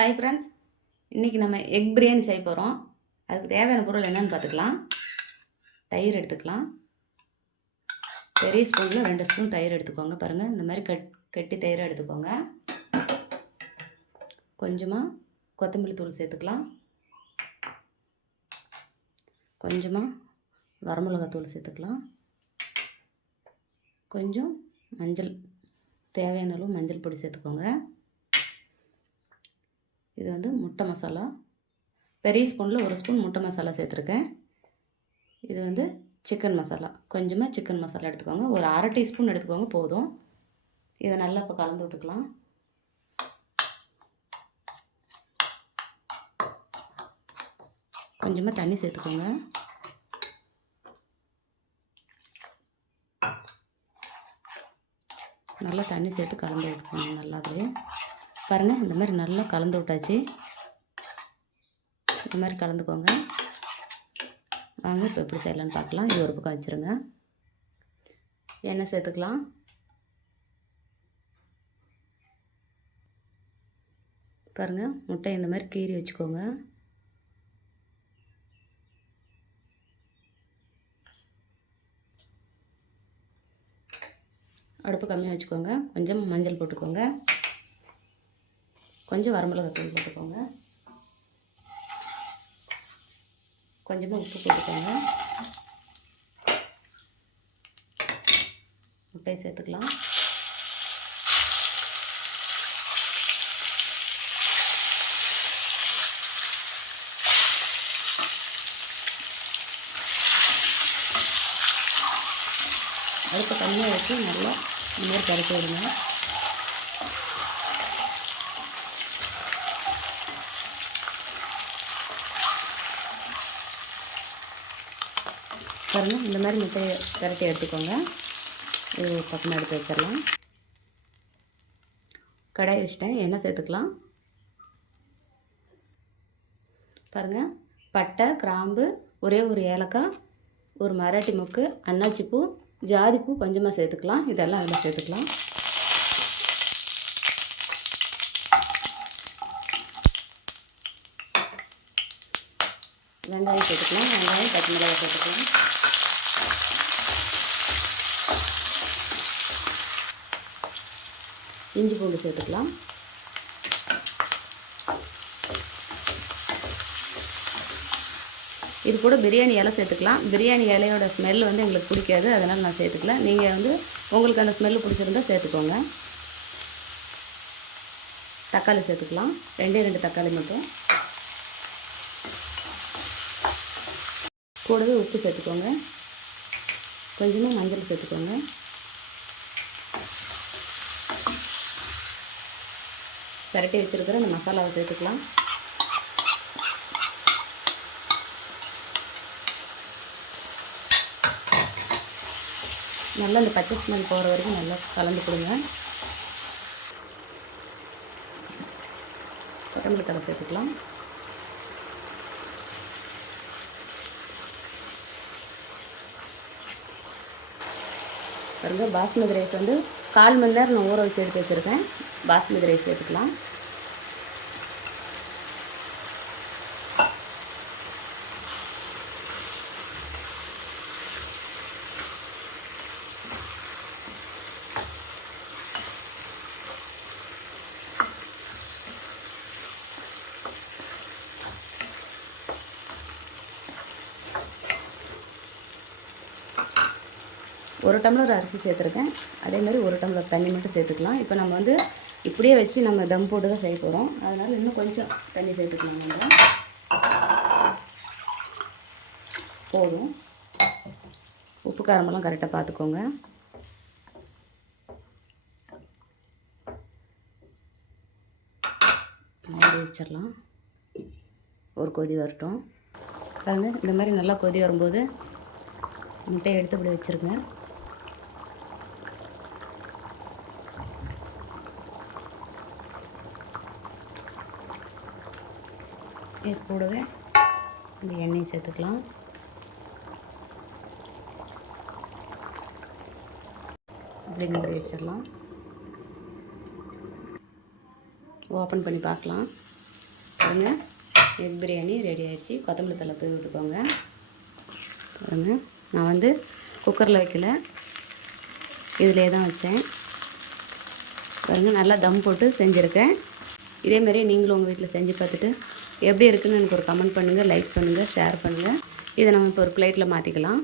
Hi friends, இன்றைக்கி நம்ம egg biryani செய்ய போகிறோம். அதுக்கு தேவையான பொருள் என்னென்னு பார்த்துக்கலாம். தயிர் எடுத்துக்கலாம். பெரிய ஸ்பூனில் 2 ஸ்பூன் தயிர் எடுத்துக்கோங்க. பாருங்கள், இந்த மாதிரி கட்டி தயிரை எடுத்துக்கோங்க. கொஞ்சமாக கொத்தமல்லி தூள் சேர்த்துக்கலாம். கொஞ்சமாக வரமிளகாத்தூள் சேர்த்துக்கலாம். கொஞ்சம் மஞ்சள், தேவையான அளவு மஞ்சள் பொடி சேர்த்துக்கோங்க. இது வந்து முட்டை மசாலா, பெரிய ஸ்பூனில் 1 ஸ்பூன் முட்டை மசாலா சேர்த்துருக்கேன். இது வந்து சிக்கன் மசாலா, கொஞ்சமாக சிக்கன் மசாலா எடுத்துக்கோங்க. ஒரு அரை டீஸ்பூன் எடுத்துக்கோங்க போதும். இதை நல்லா இப்போ கலந்து விட்டுக்கலாம். கொஞ்சமாக தண்ணி சேர்த்துக்கோங்க. நல்லா தண்ணி சேர்த்து கலந்து விட்டுக்கோங்க. நல்லாவே பாருங்கள், இந்த மாதிரி நல்லா கலந்து விட்டாச்சு. இந்த மாதிரி கலந்துக்கோங்க. வாங்க இப்போ எப்படி செய்யலான்னு பார்க்கலாம். இது ஒரு பக்கம் வச்சுருங்க. எண்ணெய் சேர்த்துக்கலாம். பாருங்கள், முட்டை இந்த மாதிரி கீறி வச்சுக்கோங்க. அடுப்பு கம்மியாக வச்சுக்கோங்க. கொஞ்சம் மஞ்சள் போட்டுக்கோங்க. கொஞ்சம் வரமிளகாத்தூள் போட்டுக்கோங்க. கொஞ்சமாக உப்பு போட்டுக்கோங்க. முட்டையை சேர்த்துக்கலாம். அடுப்பு கம்மியாக வச்சு நல்லா இந்த மாதிரி பரப்பி விடுங்க. பாருங்கள், இந்த மாதிரி முட்டையை பரட்டி எடுத்துக்கோங்க. இது பக்கமாக எடுத்து வச்சிடலாம். கடாய் வச்சிட்டேன். எண்ணெய் சேர்த்துக்கலாம். பாருங்கள், பட்டை, கிராம்பு, ஒரே ஒரு ஏலக்காய், ஒரு மராட்டி மொக்கு, அன்னாச்சிப்பூ, ஜாதிப்பூ கொஞ்சமாக சேர்த்துக்கலாம். இதெல்லாம் அதில் சேர்த்துக்கலாம். வெங்காயம் சேர்த்துக்கலாம். வெங்காயம், பச்சை மிளகாய் சேர்த்துக்கலாம். இஞ்சி பூண்டு சேர்த்துக்கலாம். இது கூட பிரியாணி இலை சேர்த்துக்கலாம். பிரியாணி இலையோட ஸ்மெல் வந்து எங்களுக்கு பிடிக்காது, அதனால் நான் சேர்த்துக்கல. நீங்கள் வந்து உங்களுக்கு அந்த ஸ்மெல்லு பிடிச்சிருந்தா சேர்த்துக்கோங்க. தக்காளி சேர்த்துக்கலாம். 2 தக்காளி மட்டும். கூடவே உப்பு சேர்த்துக்கோங்க. கொஞ்சமாக மஞ்சள் சேர்த்துக்கோங்க. பரட்டி வச்சுருக்கிற இந்த மசாலாவை சேர்த்துக்கலாம். நல்லா இந்த பச்சை ஸ்மெல் போகிற வரைக்கும் நல்லா கலந்து கொடுங்க. கொத்தமல்லி தழை சேர்த்துக்கலாம். பாருங்க, பாஸ்மதி ரைஸ் வந்து 1/4 மணி நேரம் நான் ஊற வச்சு எடுத்து வச்சுருக்கேன். பாஸ்மதி ரைஸ் சேர்த்துக்கலாம். ஒரு டம்ளர் அரிசி சேர்த்துருக்கேன். அதே மாதிரி 1 டம்ளர் தண்ணி மட்டும் சேர்த்துக்கலாம். இப்போ நம்ம வந்து இப்படியே வச்சு நம்ம தம் போட்டு தான் செய்ய போகிறோம். அதனால் இன்னும் கொஞ்சம் தண்ணி சேர்த்துக்கலாம். நம்ம போதும். உப்பு காரமெல்லாம் கரெக்டாக பார்த்துக்கோங்க. மூடி வச்சிடலாம். ஒரு கொதி வரட்டும். பாருங்கள், இந்த மாதிரி நல்லா கொதி வரும்போது முட்டையை எடுத்து இப்படி வச்சுருங்க. இது கூடவே இந்த எண்ணெய் சேர்த்துக்கலாம். இப்படி மூடி வச்சிடலாம். ஓப்பன் பண்ணி பார்க்கலாம். பாருங்க, எக் பிரியாணி ரெடி ஆயிடுச்சு. கொத்தமல்லி தழை தூவி விட்டுக்கோங்க. பாருங்க, நான் வந்து குக்கரில் வைக்கல, இதிலே தான் வச்சேன். பாருங்கள், நல்லா தம் போட்டு செஞ்சுருக்கேன். இதேமாரி நீங்களும் உங்கள் வீட்டில் செஞ்சு பார்த்துட்டு எப்படி இருக்குன்னு எனக்கு ஒரு கமெண்ட் பண்ணுங்கள், லைக் பண்ணுங்கள், ஷேர் பண்ணுங்கள். இதை நம்ம இப்போ ஒரு பிளேட்டில் மாற்றிக்கலாம்.